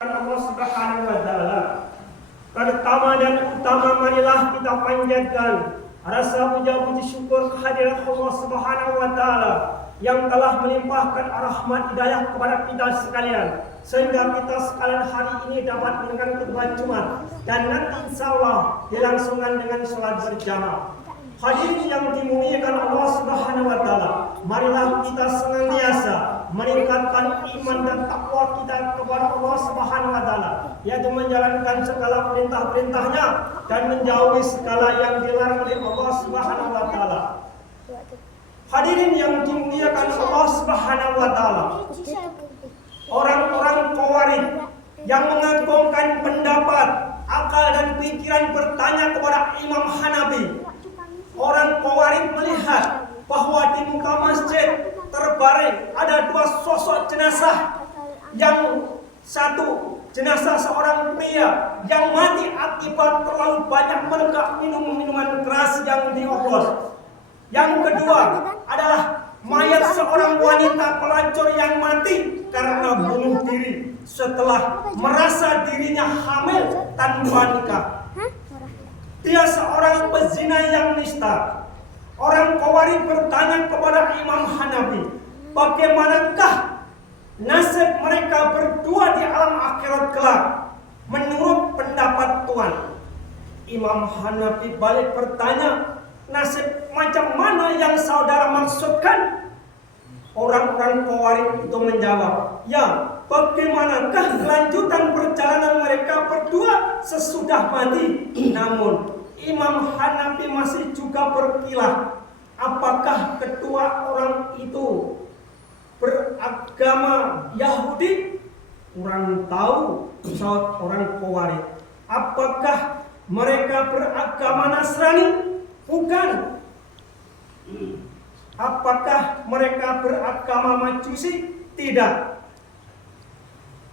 Allah Subhanahu wa taala. Pertama dan utama marilah kita panjatkan rasa puji syukur kehadirat Allah Subhanahu wa taala yang telah melimpahkan rahmat hidayah kepada kita sekalian, sehingga kita sekalian hari ini dapat mendengar khutbah Jumat dan nanti insyaallah dilangsungkan dengan salat berjamaah. Hadirin yang dimuliakan Allah Subhanahu wa taala, marilah kita senantiasa meningkatkan iman dan takwa kita kepada Allah Subhanahu wa taala, yaitu menjalankan segala perintah-perintahnya dan menjauhi segala yang dilarang oleh Allah Subhanahu wa taala. Hadirin yang dimuliakan Allah Subhanahu wa taala, orang-orang Khawarij yang mengagungkan pendapat, akal dan pikiran bertanya kepada Imam Hanafi. Orang Khawarij melihat bahwa di muka masjid terbaring ada dua sosok jenazah. Yang satu jenazah seorang pria yang mati akibat terlalu banyak menegak minuman keras yang dioplos. Yang kedua adalah mayat seorang wanita pelacur yang mati karena bunuh diri setelah merasa dirinya hamil tanpa nikah. Dia seorang pezina yang nista. Orang Khawarij bertanya kepada Imam Hanafi, bagaimanakah nasib mereka berdua di alam akhirat kelak menurut pendapat Tuhan? Imam Hanafi balik bertanya, nasib macam mana yang saudara maksudkan? Orang-orang Khawarij itu menjawab, ya, bagaimanakah kelanjutan perjalanan mereka berdua sesudah mati? Namun Imam Hanafi masih juga berkilah, apakah kedua orang itu beragama Yahudi? Kurang tahu, saat orang Khawarij. Apakah mereka beragama Nasrani? Bukan. Apakah mereka beragama Majusi? Tidak.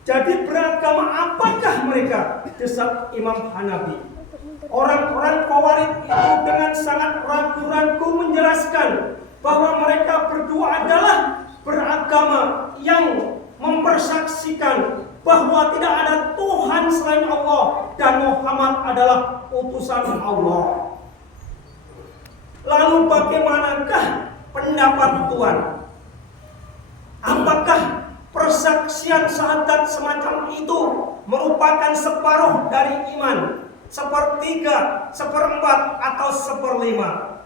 Jadi beragama apakah mereka? Desak Imam Hanafi. Orang-orang Khawarij itu dengan sangat ragu-ragu menjelaskan bahwa mereka berdua adalah beragama yang mempersaksikan bahwa tidak ada Tuhan selain Allah dan Muhammad adalah utusan Allah. Lalu bagaimanakah pendapat Tuhan? Apakah persaksian syahadat semacam itu merupakan separuh dari iman, sepertiga, seperempat, atau seperlima?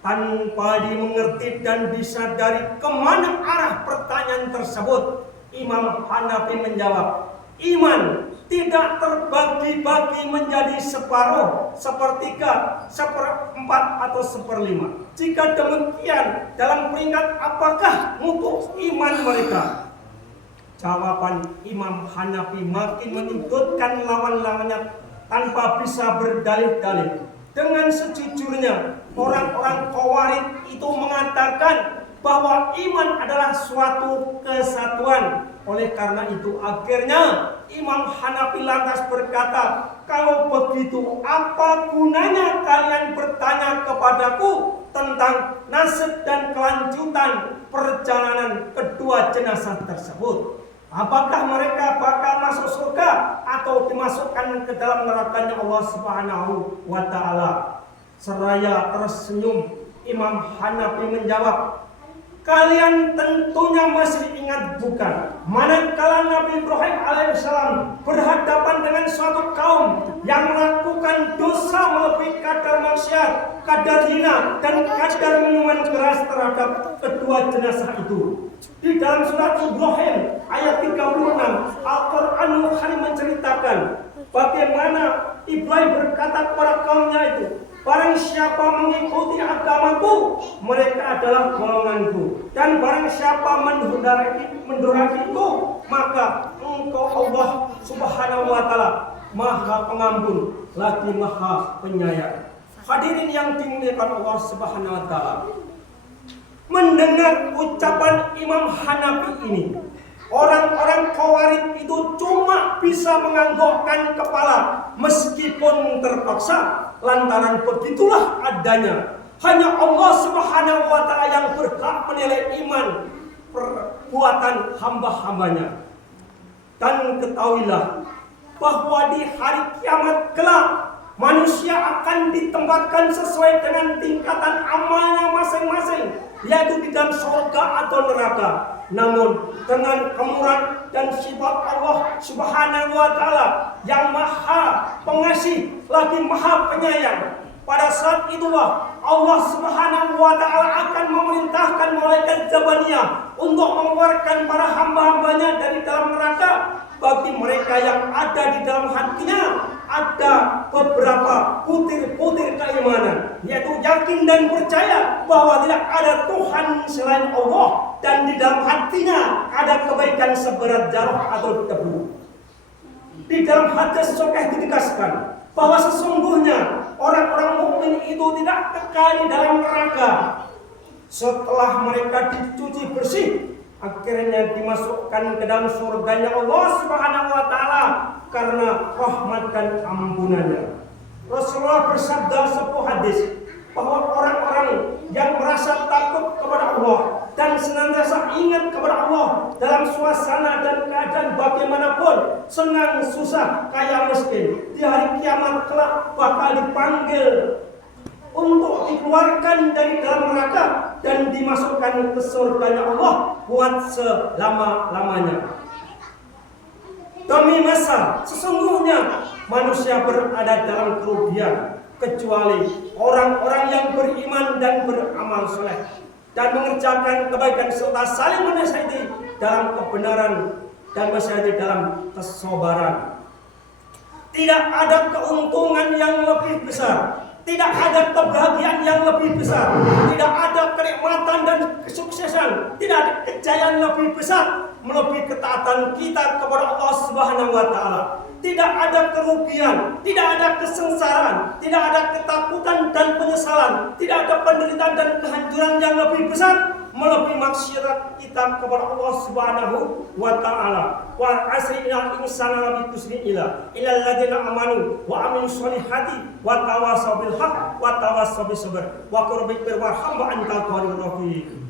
Tanpa dimengerti dan disadari kemana arah pertanyaan tersebut, Imam Hanafi menjawab, iman tidak terbagi-bagi menjadi separuh, sepertiga, seperempat, atau seperlima. Jika demikian, dalam peringkat apakah mutu iman mereka? Jawaban Imam Hanafi makin menyudutkan lawan-lawannya tanpa bisa berdalih-dalih. Dengan sejujurnya, orang-orang Khawarij itu mengatakan bahwa iman adalah suatu kesatuan. Oleh karena itu akhirnya Imam Hanafi lantas berkata, kalau begitu apa gunanya kalian bertanya kepadaku tentang nasib dan kelanjutan perjalanan kedua jenazah tersebut? Apakah mereka bakal masuk surga atau dimasukkan ke dalam nerakanya Allah Subhanahu wa taala? Seraya tersenyum, Imam Hanafi menjawab, kalian tentunya masih ingat bukan? Manakala Nabi Ibrahim alaihissalam berhadapan dengan suatu kaum yang melakukan dosa melebihi kadar maksiat, kadar hina, dan kadar minuman keras terhadap kedua jenazah itu. Di dalam surat Ibrahim ayat 36, Al-Quranul Karim menceritakan bagaimana Ibrahim berkata kepada kaumnya itu, barang siapa mengikuti agamaku, mereka adalah golonganku. Dan barang siapa mendurakiku, maka engkau Allah Subhanahu wa ta'ala Maha Pengampun lagi Maha Penyayang. Hadirin yang dimuliakan Allah Subhanahu wa ta'ala, mendengar ucapan Imam Hanafi ini, orang-orang Khawarij itu cuma bisa menganggukkan kepala meskipun terpaksa. Lantaran begitulah adanya. Hanya Allah Subhanahu wa ta'ala yang berhak menilai iman perbuatan hamba-hambanya. Dan ketahuilah bahwa di hari kiamat kelak manusia akan ditempatkan sesuai dengan tingkatan amalnya masing-masing, yaitu di dalam surga atau neraka. Namun dengan kemurahan dan sifat Allah Subhanahu wa Ta'ala yang Maha Pengasih lagi Maha Penyayang, pada saat itulah Allah Subhanahu wa Ta'ala akan memerintahkan malaikat Zabaniyah untuk mengeluarkan para hamba-hambanya dari dalam neraka. Bagi mereka yang ada di dalam hatinya ada beberapa butir-butir keimanan, yaitu yakin dan percaya bahwa tidak ada Tuhan selain Allah, dan di dalam hatinya ada kebaikan seberat zarah atau debu. Di dalam hadis sahih ditegaskan bahwa sesungguhnya orang-orang mukmin itu tidak kekal di dalam neraka. Setelah mereka dicuci bersih, akhirnya dimasukkan ke dalam surganya Allah Subhanahu wa Ta'ala karena rahmat dan ampunannya. Rasulullah bersabda sebuah hadis bahwa orang-orang yang merasa takut kepada Allah dan senantiasa ingat kepada Allah dalam suasana dan keadaan bagaimanapun, senang susah kaya miskin, di hari kiamat kelak bakal dipanggil untuk dikeluarkan dari dalam neraka dan dimasukkan ke surganya Allah buat selama-lamanya. Demi masa, sesungguhnya manusia berada dalam kerugian kecuali orang-orang yang beriman dan beramal soleh dan mengerjakan kebaikan serta saling menasihati dalam kebenaran dan menasihati dalam kesabaran. Tidak ada keuntungan yang lebih besar, tidak ada kebahagiaan yang lebih besar, tidak ada kenikmatan dan kesuksesan, tidak ada kejayaan lebih besar melebihi ketaatan kita kepada Allah Subhanahu wa Ta'ala. Tidak ada kerugian, tidak ada kesengsaraan, tidak ada ketakutan dan penyesalan, tidak ada penderitaan dan kehancuran yang lebih besar melebihi maksiat kita kepada Allah Subhanahu wa Ta'ala. Wa asri innal insana lafi khusrin illa alladziina amanu wa amilus solihati wa tawassaw bil haqq wa tawassaw bis sabr wa qur bi rahmah anta qawiyur rahim.